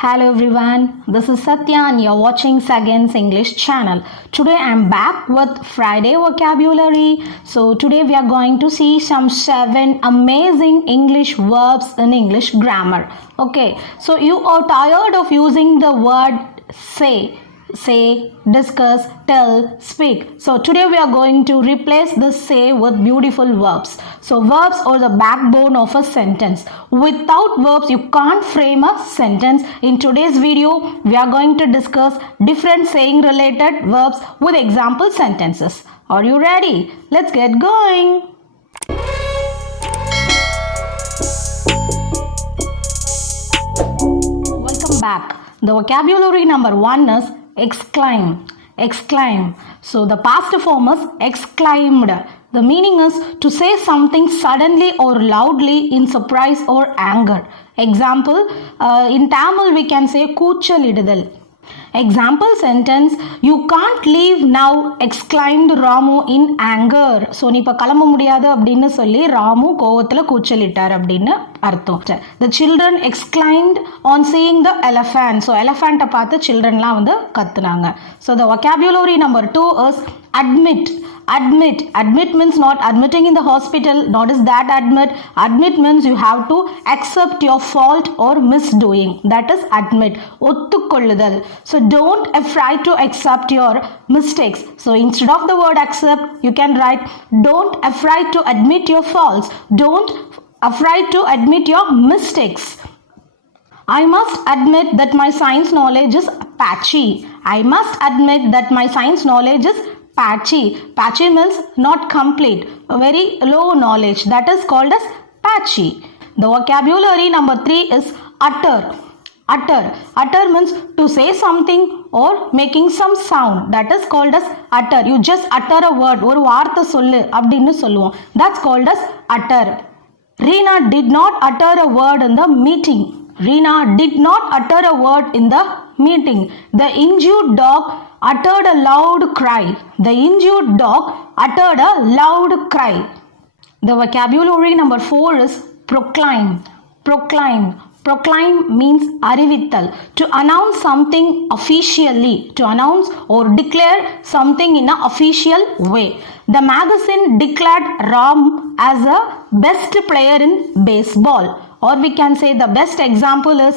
Hello everyone, this is Satya and you're watching Sagan's English channel. Today I'm back with Friday vocabulary. So today we are going to see some 7 amazing English verbs in English grammar. Okay, so you are tired of using the word say, discuss, tell, speak. So today we are going to replace the say with beautiful verbs. So verbs are the backbone of a sentence. Without verbs you can't frame a sentence. In today's video we are going to discuss different saying related verbs with example sentences. Are you ready? Let's get going. Welcome back. The vocabulary number 1 is exclaim. So the past form is exclaimed. The meaning is to say something suddenly or loudly in surprise or anger. Example, in Tamil we can say கூச்சலிடுதல். Example sentence, you can't leave now, exclaimed Ramu in anger. So நீ இப்ப கிளம்ப முடியாது அப்படின்னு சொல்லி ராமு கோவத்துல கூச்சலிட்டார் அப்படின்னு அர்த்தம். The children exclaimed on seeing the elephant. So elephant பார்த்து childrenலாம் வந்து கத்துனாங்க. So the vocabulary number 2 is admit means not admitting in the hospital, not is that admit means you have to accept your fault or misdoing, that is admit. ஒத்துக்கொள்ளுதல். So don't afraid to accept your mistakes. So instead of the word accept you can write don't afraid to admit your faults, don't afraid to admit your mistakes. I must admit that my science knowledge is patchy. I must admit that my science knowledge is patchy. Patchy means not complete, a very low knowledge, that is called as patchy. The vocabulary number 3 is utter means to say something or making some sound, that is called as utter. You just utter a word, ஒரு வார்த்தை சொல்லு அப்படின்னு சொல்லுவோம், that's called as utter. Reena did not utter a word in the meeting. Reena did not utter a word in the meeting. The injured dog uttered a loud cry. The injured dog uttered a loud cry. The vocabulary number 4 is proclaim. Proclaim means அறிவித்தல், to announce something officially, to announce or declare something in an official way. The magazine declared Ram as a best player in baseball. Or we can say the best example is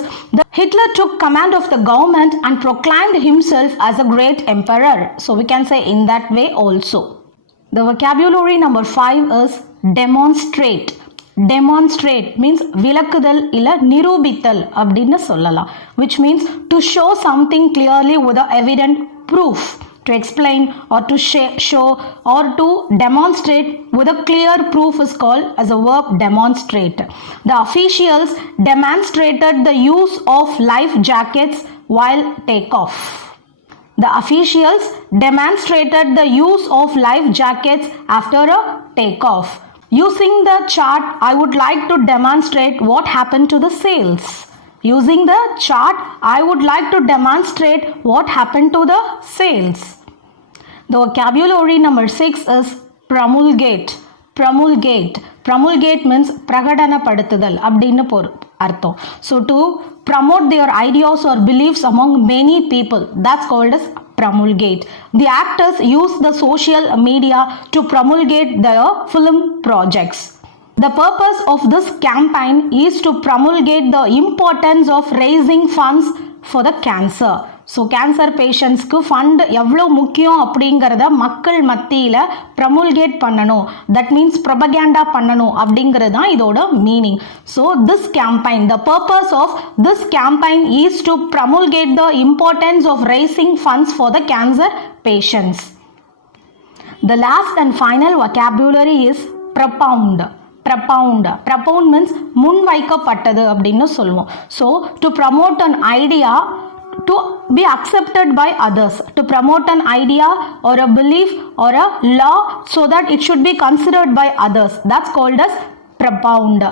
Hitler took command of the government and proclaimed himself as a great emperor. So we can say in that way also. The vocabulary number 5 is demonstrate. Demonstrate means விளக்குதல் இல்ல நிரூபித்தல் அப்படின்னு சொல்லலாம், which means to show something clearly with a evident proof. To explain or to show or to demonstrate with a clear proof is called as a verb demonstrate. The officials demonstrated the use of life jackets while takeoff. The officials demonstrated the use of life jackets after a takeoff. Using the chart, I would like to demonstrate what happened to the sales. Using the chart, I would like to demonstrate what happened to the sales. The vocabulary number 6 is promulgate. Promulgate means பிரகடனப்படுத்துதல் அப்படின்னு அர்த்தம். So to promote their ideas or beliefs among many people, that's called as promulgate. The actors use the social media to promulgate their film projects. The purpose of this campaign is to promulgate the importance of raising funds for the cancer. So cancer patients க்கு fund எவ்வளோ முக்கியம் அப்படிங்கிறத மக்கள் மத்தியில் promulgate பண்ணணும், that means propaganda பண்ணணும் அப்படிங்கிறது தான் இதோட meaning. So this campaign, the purpose of this campaign is to promulgate the importance of raising funds for the cancer patients. The last and final vocabulary is propound means முன்வைக்கப்பட்டது அப்படின்னு சொல்லுவோம். So to promote an idea to be accepted by others, to promote an idea or a belief or a law so that it should be considered by others, that's called as propound.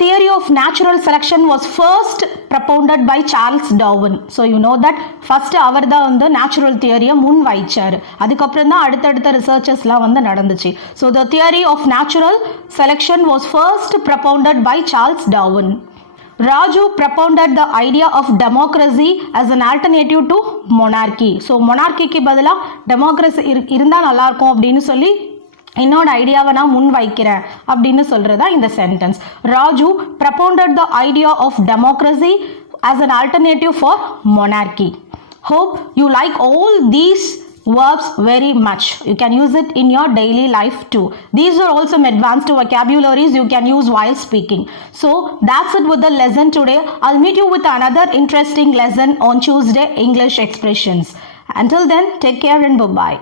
Theory of natural selection was first propounded by Charles Darwin. So you know that first அவர் தான் வந்து natural தியரியை முன் வைச்சார், அதுக்கப்புறம் தான் அடுத்தடுத்த ரிசர்ச்சஸ்லாம் வந்து நடந்துச்சு. So the theory of natural selection was first propounded by Charles Darwin. Raju propounded the idea of democracy as an alternative to monarchy. So monarchyக்கு பதிலா democracy இருந்தா நல்லா இருக்கும் அப்படின்னு சொல்லி என்னோட ஐடியாவை நான் முன் வைக்கிறேன் அப்படின்னு சொல்றதா இந்த sentence. Raju propounded the idea of democracy as an alternative for monarchy. Hope you like all these verbs very much. You can use it in your daily life too. These are also some advanced vocabularies you can use while speaking. So that's it with the lesson today. I'll meet you with another interesting lesson on Tuesday, English expressions. Until then, take care and bye-bye.